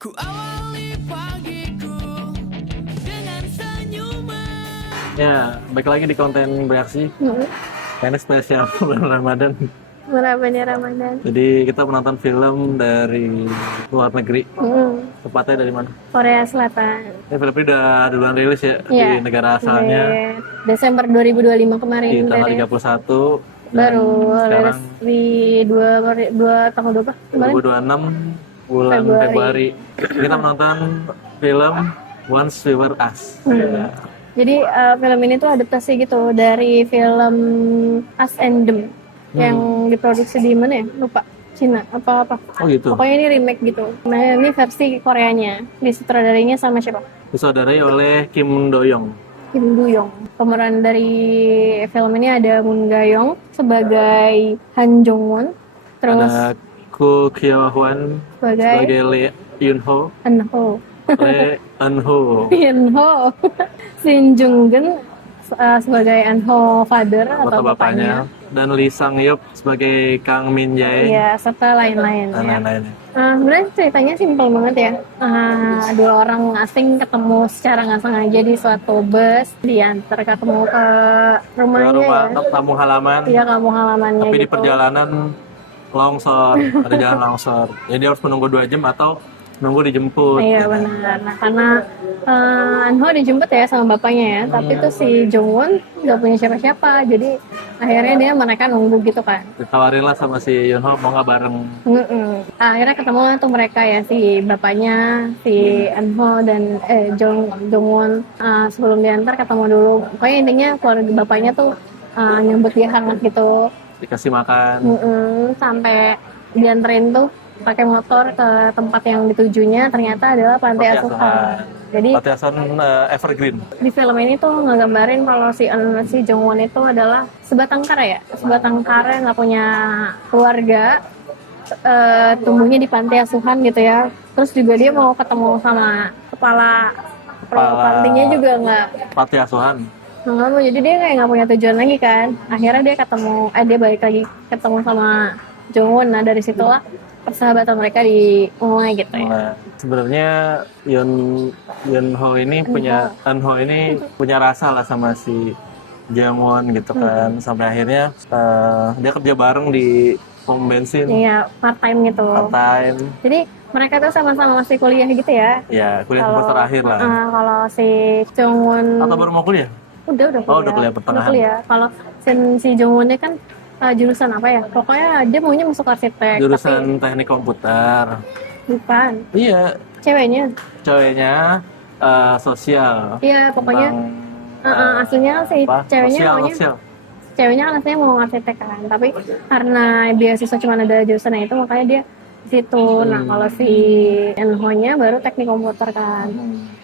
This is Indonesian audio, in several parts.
Ku awali pagiku dengan senyuman. Ya, balik lagi di konten bereaksi. Hmm. Ini spesial bulan Ramadan. Merabannya Ramadan. Jadi kita menonton film dari luar negeri. Tepatnya dari mana? Korea Selatan. Ini film ini udah duluan rilis ya di Iya. negara asalnya. Desember 2025 kemarin. Di tanggal dari 31. baru sekarang rilis di dua tanggal berapa kemarin? 2026 bulan Februari. Kita menonton film Once We Were Us. Ya. Jadi film ini tuh adaptasi gitu dari film Us and Them yang diproduksi di mana ya? Lupa. Cina apa? Oh gitu. Pokoknya ini remake gitu. Nah ini versi Koreanya. Disutradarinya sama siapa? Disutradarai oleh Kim Do Young. Kim Do Young. Pemeran dari film ini ada Moon Ga Young sebagai Han Jong Won. Terus Ada Ko Kyo Hwan sebagai sebagai Lee Yun Ho. An Ho. Lee Eun Ho. An Ho. Shin Jung Geun sebagai An Ho father atau bapaknya. Dan Lee Sang Yup sebagai Kang Min Jae Iya, serta lain-lain dan ya. lain-lainnya. Sebenarnya ceritanya simpel banget ya. Dua orang asing ketemu secara nggak sengaja di suatu bus, diantar ketemu ke rumahnya Rumah ya. tamu halaman, Iya, kampung halamannya tapi di gitu. perjalanan longsor, ada jalan longsor. Jadi harus menunggu 2 jam atau nunggu dijemput. Iya benar. Nah karena Anho dijemput ya sama bapaknya ya, tapi tuh si Jongwon nggak punya siapa-siapa, jadi akhirnya mereka nunggu gitu kan. Ditawarin lah sama si Yun Ho mau nggak bareng. Akhirnya ketemu tuh mereka ya, si bapaknya, si Anho dan Jongwon. Sebelum diantar ketemu dulu. Pokoknya intinya keluarga bapaknya tuh nyambut dia hangat gitu. Dikasih makan. Sampai dianterin tuh pakai motor ke tempat yang ditujunya, ternyata adalah panti asuhan. Jadi Panti asuhan Evergreen. di film ini tuh ngegambarin kalau si Jongwon itu adalah sebatang kara ya, sebatang kara yang nggak punya keluarga, tumbuhnya di panti asuhan gitu ya. Terus juga dia mau ketemu sama kepala pantinya juga nggak Panti asuhan. mau, jadi dia kayak nggak punya tujuan lagi kan. Akhirnya dia balik lagi ketemu sama Jongwon. Nah dari situlah persahabatan mereka dimulai gitu ya. Nah, sebenarnya Yun Ho ini punya rasa lah sama si Jongwon gitu kan. Sampai akhirnya dia kerja bareng di pom bensin. Iya, part time gitu. Part time. Jadi mereka tuh sama-sama masih kuliah gitu ya. Ya, kuliah semester akhir lah. Kalau si Jongwon Atau baru mau kuliah? udah kuliah. Oh, udah kuliah pertengahan. Udah kuliah. Kalau si Jongwonnya kan jurusan apa ya? Pokoknya dia maunya masuk arsitek. Jurusan teknik komputer. Bukan. Iya, Ceweknya. ceweknya sosial. Iya, pokoknya aslinya si ceweknya maunya. Ceweknya kan aslinya mau arsitek kan, tapi karena beasiswa cuma ada jurusan itu makanya dia di situ. Nah kalau si Enho-nya baru teknik komputer kan.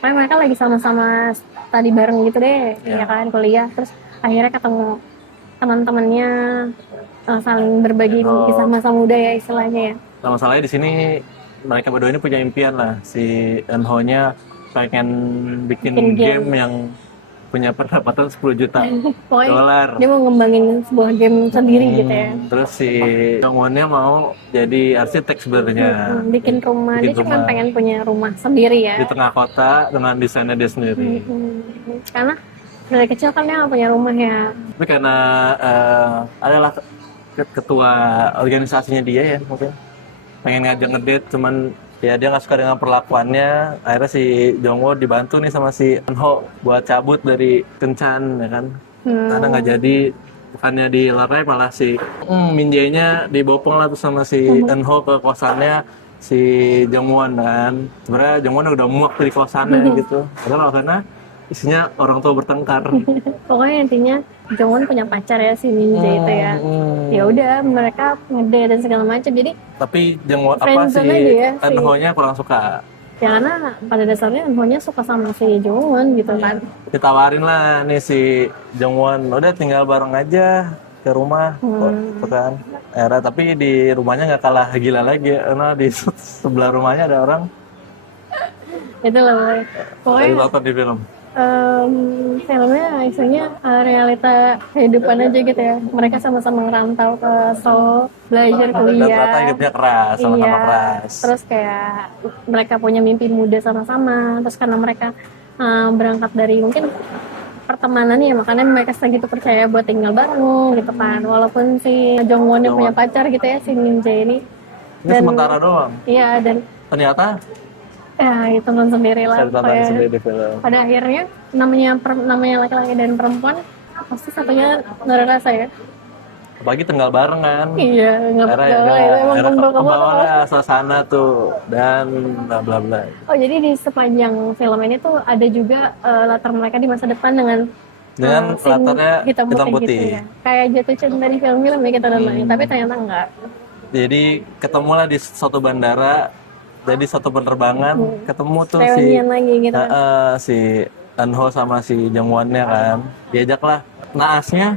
Karena mereka lagi sama-sama tadi bareng gitu deh, ya kan kuliah. Terus akhirnya ketemu teman-temannya, saling berbagi kisah masa muda ya istilahnya ya. Nah, masalahnya di sini mereka berdua ini punya impian lah. Si Enho-nya pengen bikin game yang punya pendapatan 10 juta dolar. Dia mau ngembangin sebuah game sendiri gitu ya. Terus si Jongwon-nya mau jadi arsitek sebenarnya. Bikin rumah. Dia cuma pengen punya rumah sendiri ya. Di tengah kota dengan desainnya dia sendiri. Karena dari kecil kan dia nggak punya rumah ya. Tapi karena adalah ketua organisasinya dia ya mungkin pengen ngajak ngedate, cuman ya dia nggak suka dengan perlakuannya. Akhirnya si Jongwon dibantu nih sama si Eunho buat cabut dari kencan ya kan. Karena nggak jadi, bukannya dilerai malah si Min Jae-nya dibopong lah tuh sama si Eunho ke kosannya si Jongwon kan. Sebenarnya Jongwon udah muak di kosannya gitu. Padahal karena isinya orang tua bertengkar. Pokoknya intinya Jongwon punya pacar ya si Min Jae itu ya. Ya udah mereka ngedate dan segala macam. Jadi tapi Jongwon si Eunho-nya kurang suka. Ya karena pada dasarnya Eunho-nya suka sama si Jongwon gitu kan. Ditawarin lah nih si Jongwon, udah tinggal bareng aja ke rumah gitu kan. Tapi di rumahnya nggak kalah gila lagi karena di sebelah rumahnya ada orang. Itu loh pokoknya nonton di film. Filmnya isinya realita kehidupan aja gitu ya. Mereka sama-sama ngerantau ke Seoul, belajar Dan ternyata kuliah. hidupnya keras, sama-sama Iya, keras. terus kayak mereka punya mimpi muda sama-sama. Terus karena mereka berangkat dari mungkin pertemanan ya, makanya mereka segitu percaya buat tinggal bareng gitu kan. Walaupun si Jong Won punya pacar gitu ya, si Min Jae ini. Ini sementara doang. Iya, dan Ternyata ya itu nonton sendiri lah. saya tonton Kayak sendiri di film. pada akhirnya namanya laki-laki dan perempuan pasti satunya nggak ada rasa ya. Apalagi tinggal bareng kan. Iya, nggak Akhirnya betul ya itu udah, emang akhirnya kumpul-kumpul. kebawahlah suasana tuh dan bla bla bla. Oh, jadi di sepanjang film ini tuh ada juga latar mereka di masa depan dengan scene latarnya hitam hitam putih putih. gitu ya. Kayak jatuh cinta di film-film ya kita nonton, tapi ternyata enggak. Jadi ketemulah di suatu bandara, jadi suatu penerbangan, ketemu tuh Reunian lagi gitu kan. si Eunho sama si Jungwon-nya kan, diajaklah. Naasnya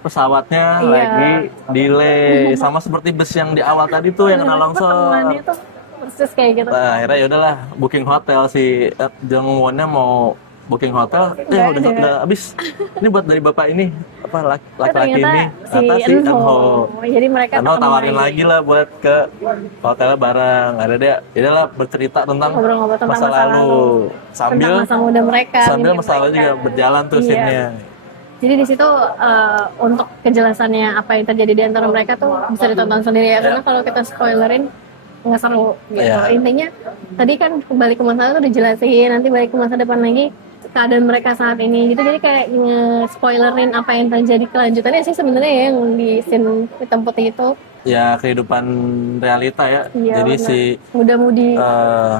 pesawatnya Iya. lagi delay, sama seperti bus yang di awal tadi tuh yang kena longsor. Pertemuannya tuh persis kayak gitu. Nah, akhirnya ya udahlah booking hotel, si Jungwon-nya mau booking hotel, udah habis. Ini buat dari bapak ini apa laki-laki Ternyata ini, si kata si Eunho. Eunho. Jadi mereka Eunho ketemu tawarin lagi lah buat ke hotelnya bareng. Ada dia, lah bercerita tentang ngobrol-ngobrol tentang masa lalu sambil tentang masa muda mereka, sambil mimpi masalah mereka. juga berjalan tuh Iya. scene-nya. Jadi di situ untuk kejelasannya apa yang terjadi di antara mereka tuh bisa ditonton sendiri ya. Karena kalau kita spoilerin nggak seru gitu. Iya. Intinya tadi kan balik ke masa lalu tuh dijelasin, nanti balik ke masa depan lagi keadaan mereka saat ini gitu. Jadi kayak nge-spoilerin apa yang terjadi kelanjutannya sih sebenarnya ya, yang di scene hitam putih itu. Ya kehidupan realita ya. Iya, Jadi benar. si Muda-mudi eh,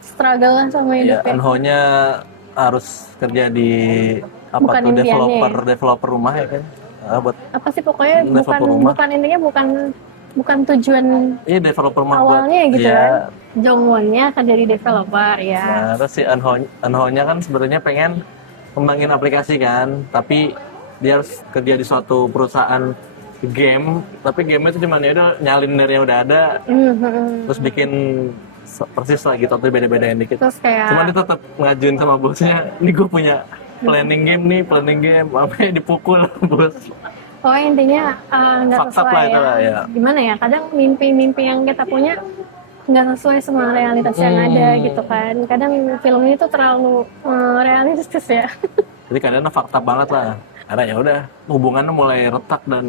struggle lah sama ya hidupnya. Eunho-nya harus kerja di apa Bukan tuh impiannya developer rumah ya kan. Buat Apa sih pokoknya developer rumah. bukan intinya bukan tujuan developer rumah buat awalnya gitu iya. kan. Jongwon-nya akan jadi developer ya. Nah, terus si Eunho-nya kan sebenarnya pengen kembangin aplikasi kan, tapi dia harus kerja di suatu perusahaan game, tapi game itu cuma ya udah nyalin dari yang udah ada, terus bikin persis lah gitu, tapi beda-bedain dikit. Terus kayak Cuman dia tetap ngajuin sama bosnya, ini gue punya planning game, apa dipukul bos. pokoknya intinya nggak Fakta sesuai lah itu ya. lah, ya. Gimana ya? Kadang mimpi-mimpi yang kita punya nggak sesuai sama realitas yang ada gitu kan. Kadang film ini tuh terlalu realistis ya. Jadi kadang fakta banget lah. Karena ya udah hubungannya mulai retak dan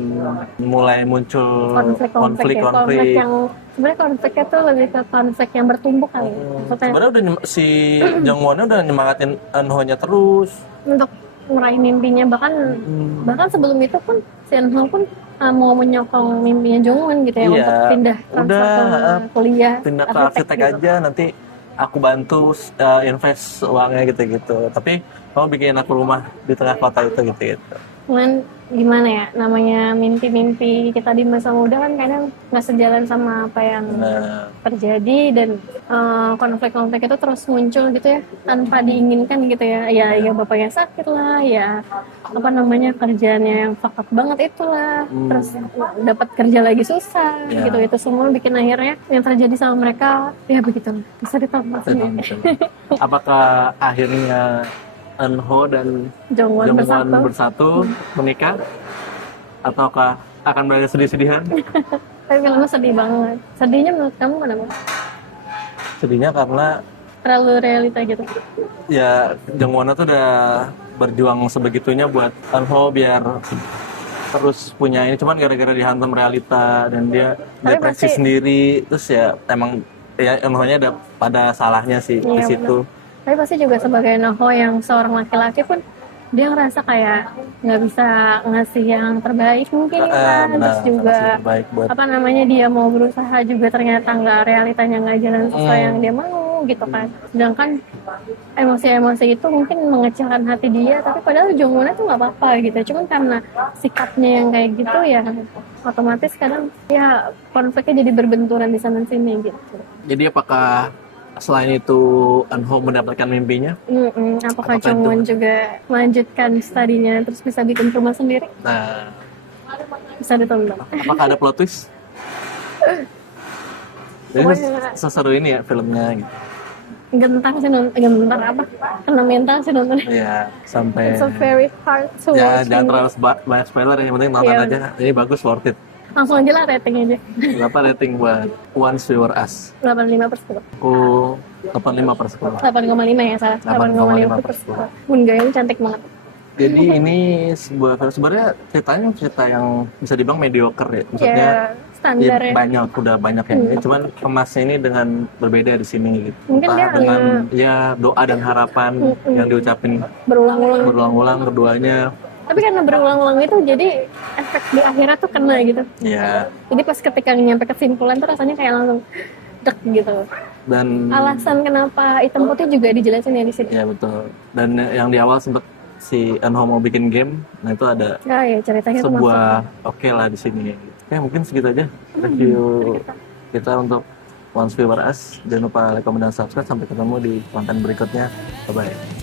mulai muncul konflik yang sebenarnya konfliknya tuh lebih ke konflik yang bertumbuk kali. Maksudnya Sebenarnya udah si Jungwon udah nyemangatin Eunho-nya terus. untuk meraih mimpinya, bahkan sebelum itu pun si Eunho pun mau menyokong mimpinya Jongwon gitu ya, Iya, untuk pindah transfer udah, ke kuliah Pindah ke arsitek gitu. aja, nanti aku bantu invest uangnya gitu-gitu. Tapi kamu bikin aku rumah di tengah kota itu gitu-gitu. Cuman gimana ya, namanya mimpi-mimpi kita di masa muda kan kadang nggak sejalan sama apa yang terjadi, dan konflik-konflik itu terus muncul gitu ya tanpa diinginkan gitu ya. Ya bapaknya sakit lah, ya apa namanya kerjaannya yang fuck up banget itulah, terus dapat kerja lagi susah gitu. Itu semua bikin akhirnya yang terjadi sama mereka ya begitu, bisa ditonton sendiri. Apakah akhirnya Eunho dan Jongwon bersatu menikah, ataukah akan berada sedih-sedihan? Tapi filmnya sedih banget. Sedihnya menurut kamu kenapa? Sedihnya karena Terlalu realita gitu. ya Jungwon tuh udah berjuang sebegitunya buat Eunho biar terus punya ini, cuman gara-gara dihantam realita dan dia Tapi depresi pasti- sendiri, terus ya emang ya Eunho-nya ada pada salahnya sih di Iya, situ. Tapi pasti juga sebagai Noho yang seorang laki-laki pun dia ngerasa kayak nggak bisa ngasih yang terbaik mungkin kan. Terus juga baik buat apa namanya, dia mau berusaha juga ternyata nggak, realitanya nggak jalan sesuai yang dia mau gitu kan. Sedangkan emosi-emosi itu mungkin mengecilkan hati dia, tapi padahal Jongwon tuh nggak apa-apa gitu. Cuman karena sikapnya yang kayak gitu ya otomatis kadang ya konfliknya jadi berbenturan di sana sini gitu. Jadi apakah selain itu Eunho mendapatkan mimpinya? Apakah Apakah Jongwon juga melanjutkan studinya terus bisa bikin rumah sendiri? Nah, Bisa ditonton. apakah ada plot twist? Jadi Pokoknya- seseru ini ya filmnya gitu. gentar sih nonton, gentar apa? Kena mental sih nonton. Iya, sampai It's a very hard to ya watch. jangan terlalu banyak spoiler ya, yang penting nonton Iya. aja. Ini bagus, worth it. Langsung aja lah ratingnya aja. Berapa rating buat Once We Were Us? 85/10. Oh, 85/10. 8,5 ya salah. 8,5/10. Bun Gayung cantik banget. Jadi ini sebuah film sebenarnya ceritanya cerita yang bisa dibilang mediocre ya. Maksudnya Ya, standar ya. udah banyak yang ini, cuman kemasnya ini dengan berbeda di sini gitu. Mungkin dia Dengan ya doa dan harapan yang diucapin Berulang-ulang. berulang-ulang keduanya. Tapi karena berulang-ulang itu jadi efek di akhirat tuh kena gitu. Ya, Jadi pas ketika nyampe kesimpulan tuh rasanya kayak langsung dek gitu. dan Alasan kenapa hitam putih juga dijelasin ya di sini. ya betul. Dan yang di awal sempet si Enho mau bikin game, nah itu ada Ah ya ceritanya tuh masuk. sebuah oke lah di sini. Ya mungkin segitu aja review kita untuk Once We Were Us. Jangan lupa like, comment, dan subscribe. Sampai ketemu di konten berikutnya. Bye bye.